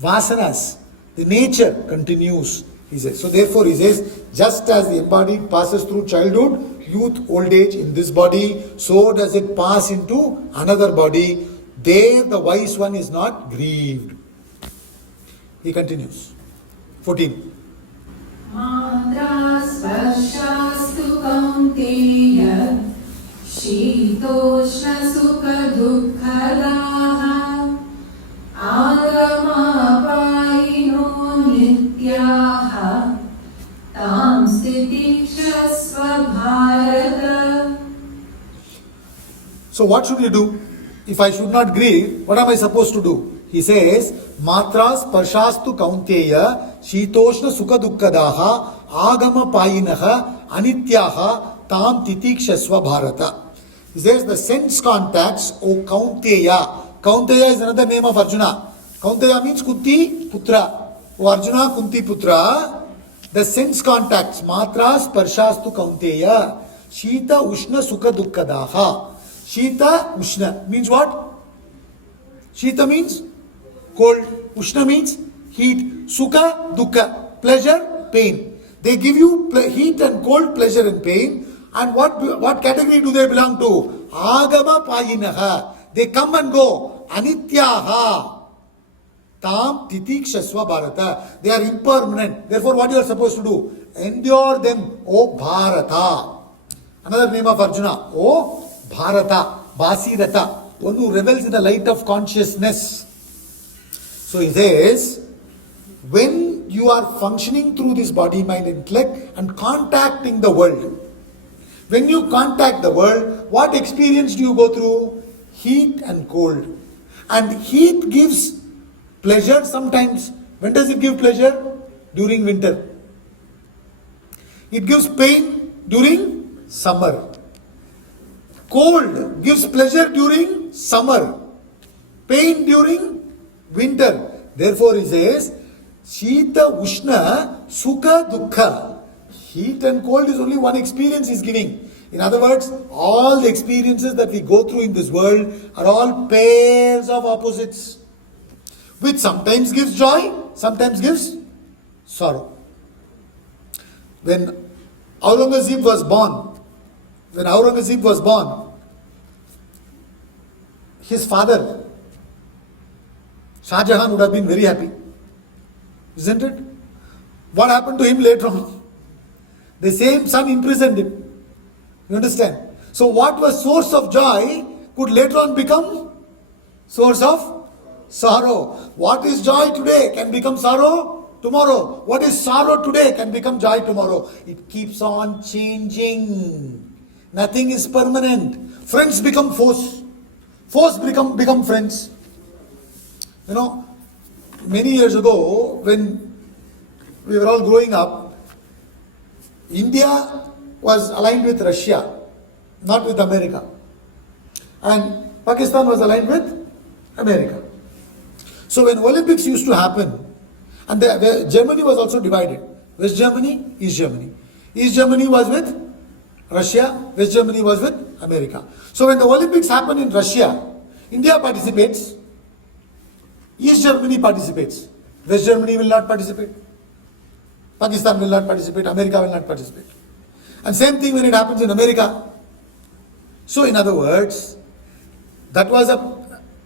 vasanas, the nature continues, he says. So therefore he says, just as the embodied passes through childhood, youth, old age in this body, so does it pass into another body. There the wise one is not grieved. He continues. 14. Matra sparshastu kaunteya Shitoshna sukha dukkadaha Agama nityaha Tam stitikshasva bharata. So what should you do? If I should not grieve, what am I supposed to do? He says, Matras parshastu kaunteya shitoshna sukha dukkadaha agama payinaha anityaha tam titikshasva bharata. He says the sense contacts, O Kaunteya. Kaunteya is another name of Arjuna. Kaunteya means Kunti Putra. O Arjuna, Kunti Putra. The sense contacts, Matras parshastu Kaunteya Shita Ushna Sukha Dukkadaha. Shita Ushna means what? Shita means cold. Ushna means heat. Sukha Dukkha, pleasure, pain. They give you heat and cold, pleasure and pain. And what category do they belong to? Agama Payinaha. They come and go. Anityaha. Tam titikshasva bharata. They are impermanent. Therefore, what you are supposed to do? Endure them, O Bharata. Another name of Arjuna, O Bharata, Basirata, one who revels in the light of consciousness. So he says, when you are functioning through this body, mind, intellect and contacting the world, when you contact the world, what experience do you go through? Heat and cold. And heat gives pleasure sometimes. When does it give pleasure? During winter. It gives pain during summer. Cold gives pleasure during summer. Pain during winter. Therefore he says, Shita Ushna Sukha Dukkha. Heat and cold is only one experience he's giving. In other words, all the experiences that we go through in this world are all pairs of opposites, which sometimes gives joy, sometimes gives sorrow. When Aurangzeb was born, his father, Shah Jahan, would have been very happy. Isn't it? What happened to him later on? The same son imprisoned him. You understand? So what was source of joy could later on become source of sorrow. What is joy today can become sorrow tomorrow. What is sorrow today can become joy tomorrow. It keeps on changing. Nothing is permanent. Friends become foes. Foes become friends. You know, many years ago when we were all growing up, India was aligned with Russia, not with America. And Pakistan was aligned with America. So when Olympics used to happen, and Germany was also divided. West Germany, East Germany. East Germany was with Russia, West Germany was with America. So when the Olympics happen in Russia, India participates, East Germany participates, West Germany will not participate, Pakistan will not participate, America will not participate. And same thing when it happens in America. So in other words, that was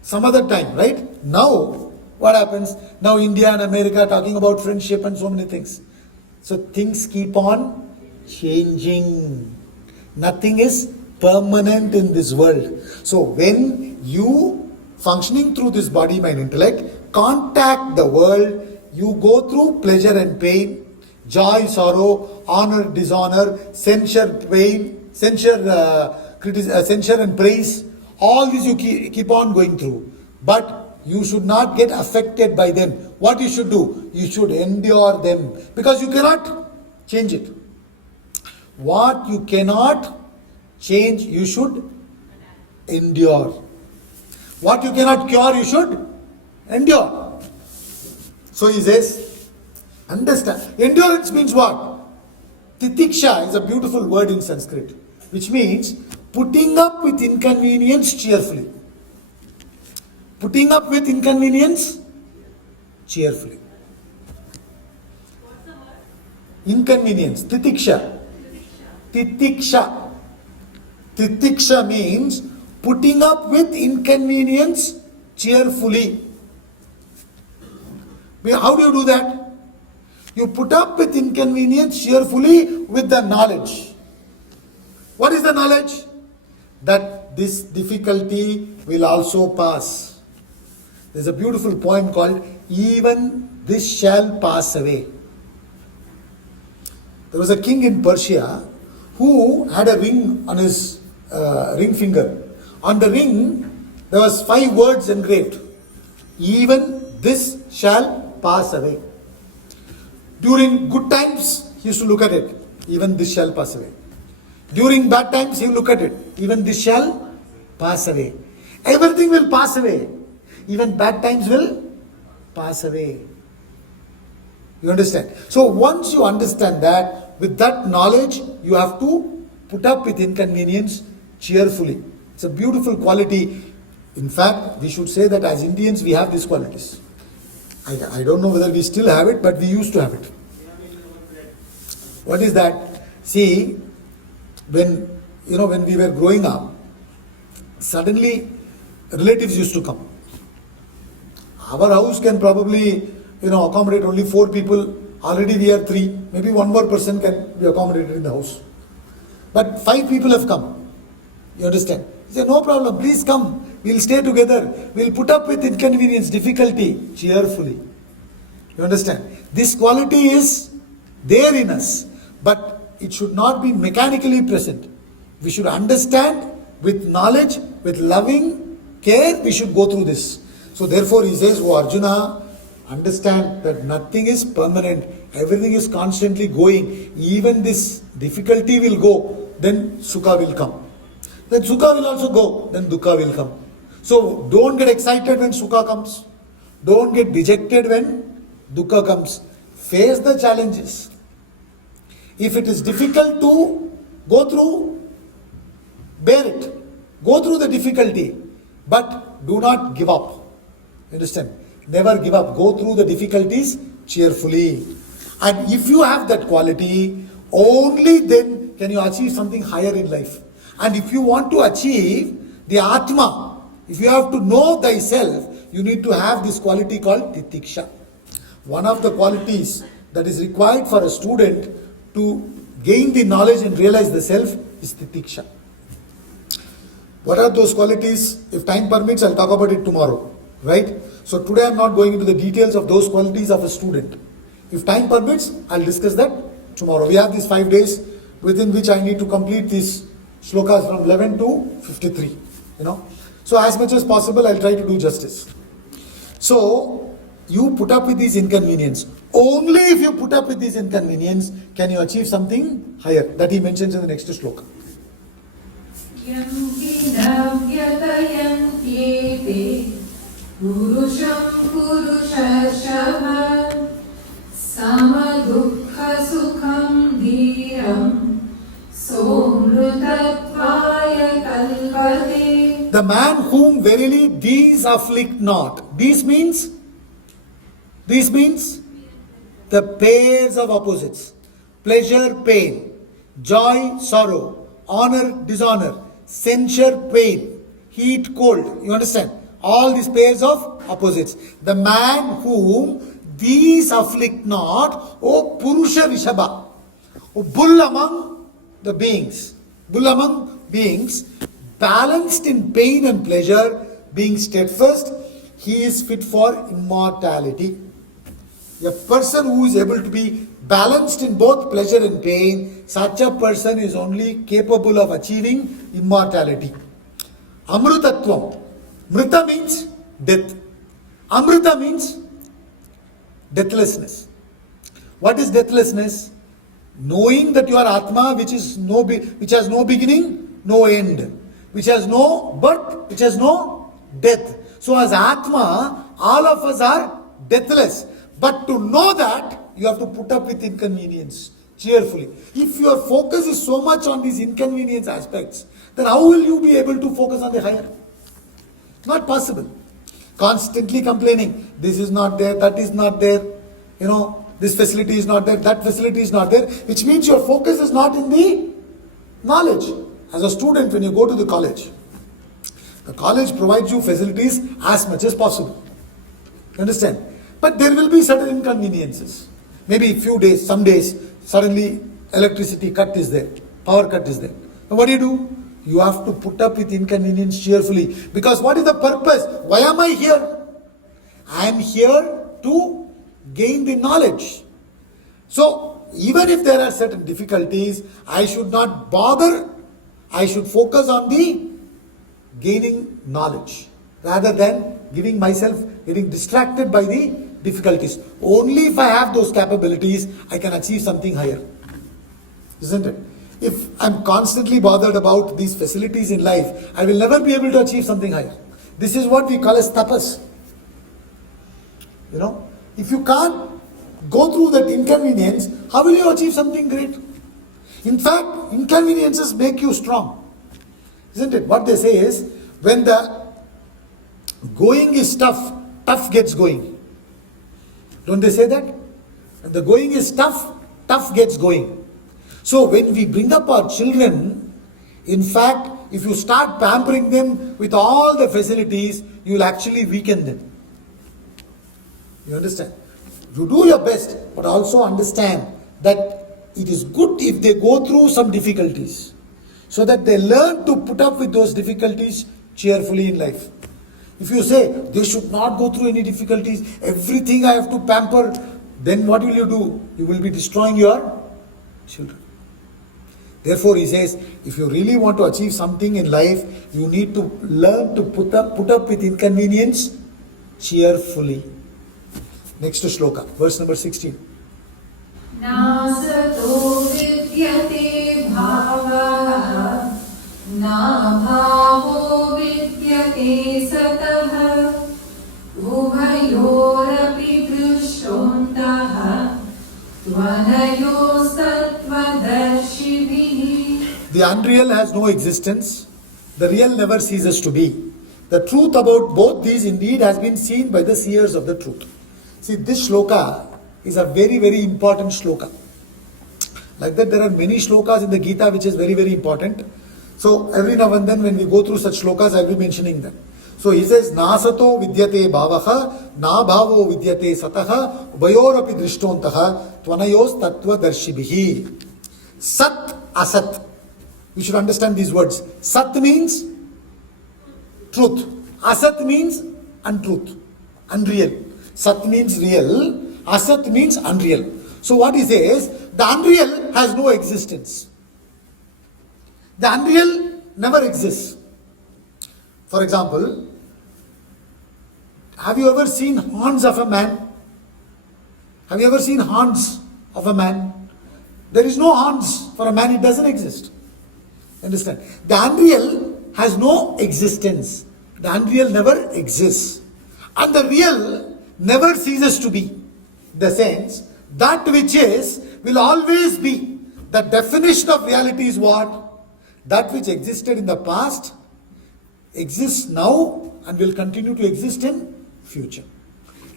some other time, right? Now, what happens? Now India and America are talking about friendship and so many things. So things keep on changing. Nothing is permanent in this world. So when you, functioning through this body, mind, intellect, contact the world, you go through pleasure and pain, joy, sorrow, honor, dishonor, censure, pain, censure and praise. All these you keep on going through. But you should not get affected by them. What you should do? You should endure them. Because you cannot change it. What you cannot change, you should endure. What you cannot cure, you should endure. So he says, understand. Endurance means what? Titiksha is a beautiful word in Sanskrit, which means putting up with inconvenience cheerfully. Putting up with inconvenience cheerfully. Inconvenience, titiksha. Titiksha. Titiksha means putting up with inconvenience cheerfully. How do you do that? You put up with inconvenience cheerfully with the knowledge. What is the knowledge? That this difficulty will also pass. There's a beautiful poem called Even This Shall Pass Away. There was a king in Persia who had a ring on his ring finger. On the ring, there was 5 words engraved. Even this shall pass away. During good times, he used to look at it. Even this shall pass away. During bad times, he will look at it. Even this shall pass away. Everything will pass away. Even bad times will pass away. You understand? So once you understand that, with that knowledge, you have to put up with inconvenience cheerfully. It's a beautiful quality. In fact, we should say that as Indians, we have these qualities. I don't know whether we still have it, but we used to have it. What is that? See, when we were growing up, suddenly relatives used to come. Our house can probably accommodate only 4 people. Already we are 3. Maybe one more person can be accommodated in the house. But 5 people have come. You understand? He said, no problem, please come. We'll stay together. We'll put up with inconvenience, difficulty, cheerfully. You understand? This quality is there in us, but it should not be mechanically present. We should understand with knowledge, with loving care, we should go through this. So therefore he says, oh Arjuna, understand that nothing is permanent. Everything is constantly going. Even this difficulty will go, then sukha will come. Then sukha will also go, then dukkha will come. So don't get excited when sukha comes. Don't get dejected when dukkha comes. Face the challenges. If it is difficult to go through, bear it. Go through the difficulty. But do not give up. Understand? Never give up. Go through the difficulties cheerfully. And if you have that quality, only then can you achieve something higher in life. And if you want to achieve the Atma, if you have to know thyself, you need to have this quality called Titiksha. One of the qualities that is required for a student to gain the knowledge and realize the self is Titiksha. What are those qualities? If time permits, I'll talk about it tomorrow. Right? So today I'm not going into the details of those qualities of a student. If time permits, I'll discuss that tomorrow. We have these 5 days within which I need to complete these shlokas from 11 to 53. So as much as possible, I'll try to do justice. So you put up with these inconvenience. only if you put up with this inconvenience can you achieve something higher. That he mentions in the next sloka. Yam vinavyayantyete purusham purushashava samadukha sukham dhiram somrutatvaya kalpate. The man whom verily these afflict not. These means the pairs of opposites. Pleasure, pain. Joy, sorrow. Honor, dishonor. Censure, pain. Heat, cold. You understand? All these pairs of opposites. The man whom these afflict not, O Purusha Vishabha, O bull among the beings. Bull among beings, balanced in pain and pleasure, being steadfast, he is fit for immortality. A person who is able to be balanced in both pleasure and pain, such a person is only capable of achieving immortality. Amrutatvam. Mrita means death. Amrita means deathlessness. What is deathlessness? Knowing that you are Atma, which has no beginning, no end, which has no birth, which has no death. So as Atma, all of us are deathless. But to know that, you have to put up with inconvenience cheerfully. If your focus is so much on these inconvenience aspects, then how will you be able to focus on the higher? Not possible. Constantly complaining, this is not there, that is not there, this facility is not there, that facility is not there, which means your focus is not in the knowledge. As a student, when you go to the college provides you facilities as much as possible. You understand? But there will be certain inconveniences. Maybe few days, some days, suddenly electricity cut is there, power cut is there. Now what do? You have to put up with inconvenience cheerfully. Because what is the purpose? Why am I here? I am here to gain the knowledge. So, even if there are certain difficulties, I should not bother. I should focus on the gaining knowledge rather than getting distracted by the difficulties. Only if I have those capabilities, I can achieve something higher. Isn't it? If I'm constantly bothered about these facilities in life, I will never be able to achieve something higher. This is what we call as tapas. If you can't go through that inconvenience, how will you achieve something great? In fact, inconveniences make you strong. Isn't it? What they say is, when the going is tough, tough gets going. Don't they say that? When the going is tough, tough gets going. So when we bring up our children, in fact, if you start pampering them with all the facilities, you will actually weaken them. You understand? You do your best, but also understand that it is good if they go through some difficulties, so that they learn to put up with those difficulties cheerfully in life. If you say, they should not go through any difficulties, everything I have to pamper, then what will you do? You will be destroying your children. Therefore, he says, if you really want to achieve something in life, you need to learn to put up with inconvenience cheerfully. Next shloka, verse number 16. Nasato vidyate bhavaha, na bhavo vidyate satah, ubhayorapi drishtontaha, tvanayosattvadarshibihi. The unreal has no existence. The real never ceases to be. The truth about both these indeed has been seen by the seers of the truth. See, this shloka is a very, very important shloka. Like that, there are many shlokas in the Gita which is very, very important. So, every now and then when we go through such shlokas, I will be mentioning them. So, he says, Nasato vidyate bhavaha, na bhavo vidyate sataha, ubayorapi drishtontaha, tvanayos tattva darshibihi. Sat, asat. We should understand these words. Sat means truth. Asat means untruth, unreal. Sat means real, asat means unreal. So what he says, the unreal has no existence. The unreal never exists. For example, have you ever seen horns of a man? Have you ever seen horns of a man? There is no horns for a man, it doesn't exist. Understand? The unreal has no existence. The unreal never exists. And the real never ceases to be. The sense, that which is will always be. The definition of reality is what? That which existed in the past exists now and will continue to exist in future.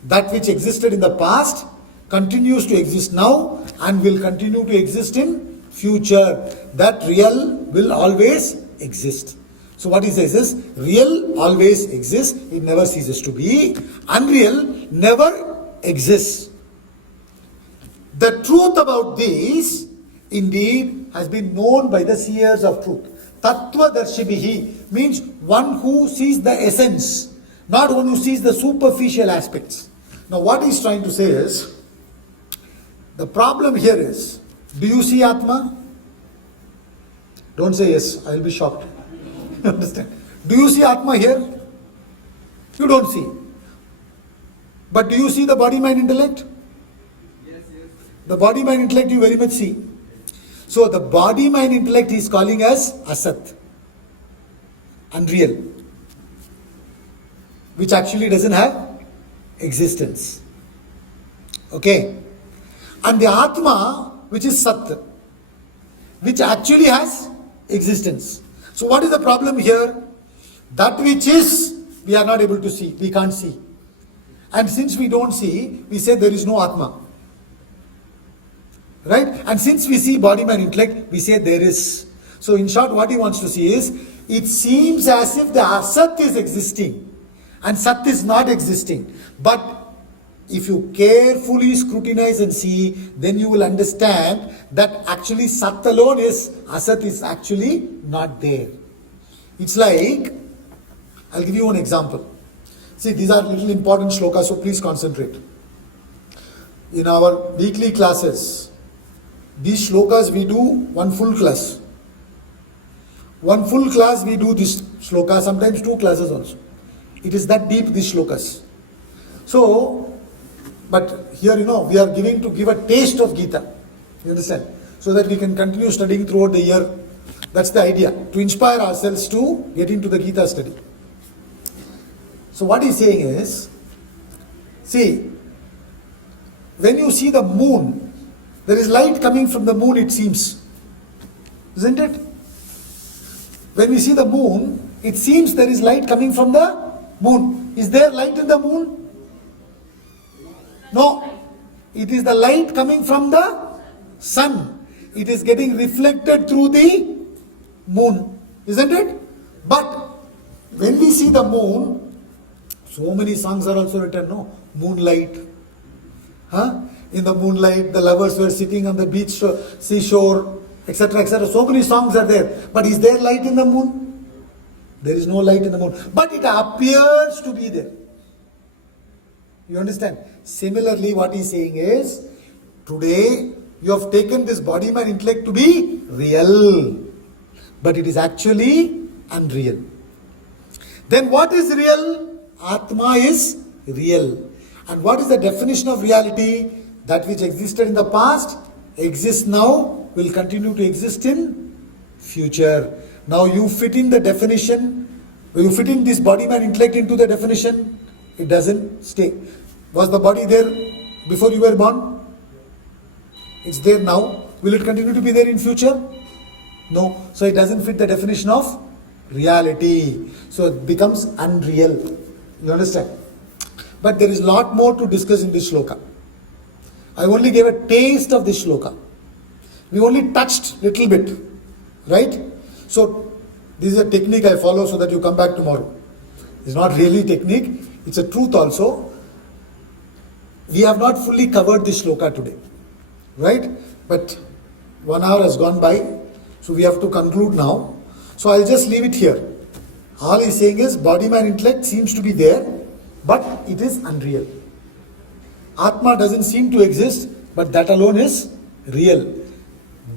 That which existed in the past continues to exist now and will continue to exist in future. That real will always exist. So what he says is, real always exists, it never ceases to be. Unreal never exists. The truth about this indeed has been known by the seers of truth. Tattva darshibihi means one who sees the essence, not one who sees the superficial aspects. Now what he's trying to say is, the problem here is, do you see Atma? Don't say yes, I'll be shocked. Understand? Do you see Atma here? You don't see. But do you see the body, mind, intellect? Yes. The body, mind, intellect you very much see. So the body, mind, intellect he is calling as asat, unreal, which actually doesn't have existence. Okay? And the Atma, which is Sat, which actually has existence. So what is the problem here? That which is, we are not able to see, we can't see. And since we don't see, we say there is no Atma. Right? And since we see body, mind, intellect, we say there is. So in short, what he wants to see is, it seems as if the Asat is existing and Sat is not existing. But if you carefully scrutinize and see, then you will understand that actually Sat alone is, Asat is actually not there. It's like, I'll give you one example. See, these are little important shlokas, so please concentrate. In our weekly classes, these shlokas we do one full class. One full class we do this shloka, sometimes 2 classes also. It is that deep, these shlokas. So, but here we are giving to give a taste of Gita. You understand? So that we can continue studying throughout the year. That's the idea, to inspire ourselves to get into the Gita study. So what he's saying is, see, when you see the moon, there is light coming from the moon, it seems. Isn't it? When we see the moon, it seems there is light coming from the moon. Is there light in the moon? No. It is the light coming from the sun. It is getting reflected through the moon. Isn't it? But when we see the moon, so many songs are also written, no? Moonlight. In the moonlight, the lovers were sitting on the beach, seashore, etc., etc. So many songs are there. But is there light in the moon? There is no light in the moon. But it appears to be there. You understand? Similarly, what he's saying is, today you have taken this body, mind, intellect to be real. But it is actually unreal. Then what is real? Atma is real. And what is the definition of reality? That which existed in the past, exists now, will continue to exist in future. Now you fit in the definition, you fit in this body, mind, intellect into the definition, it doesn't stay. Was the body there before you were born? It's there now. Will it continue to be there in future? No. So it doesn't fit the definition of reality. So it becomes unreal. You understand? But there is a lot more to discuss in this shloka. I only gave a taste of this shloka. We only touched little bit. Right? So this is a technique I follow so that you come back tomorrow. It's not really technique. It's a truth also. We have not fully covered this shloka today. Right? But 1 hour has gone by. So we have to conclude now. So I'll just leave it here. All he's saying is body, mind, intellect seems to be there, but it is unreal. Atma doesn't seem to exist, but that alone is real.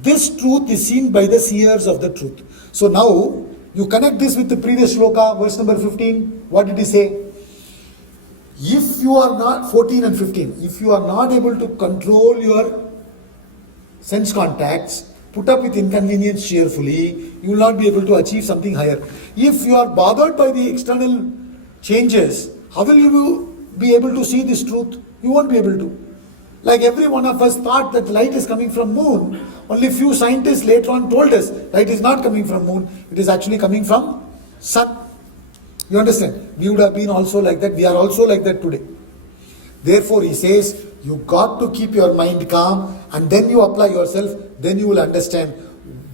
This truth is seen by the seers of the truth. So now, you connect this with the previous shloka, verse number 15. What did he say? If you are not 14 and 15, if you are not able to control your sense contacts, put up with inconvenience cheerfully, you will not be able to achieve something higher. If you are bothered by the external changes, how will you be able to see this truth? You won't be able to. Like every one of us thought that light is coming from moon, only few scientists later on told us light is not coming from moon, it is actually coming from sun. You understand? We would have been also like that, we are also like that today. Therefore he says, you got to keep your mind calm and then you apply yourself, then you will understand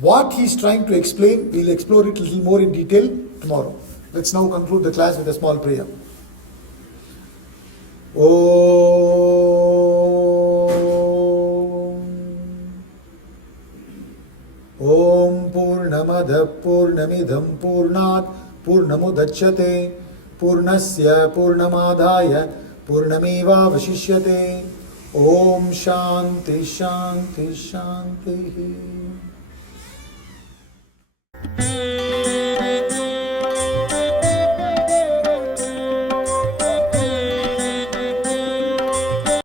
what he is trying to explain. We'll explore it a little more in detail tomorrow. Let's now conclude the class with a small prayer. Om Purnamada Purnamidam Purnat Purnamudachyate Purnasya Purnamadhaya Purnameva Vashishyate. Om Shanti Shanti Shanti.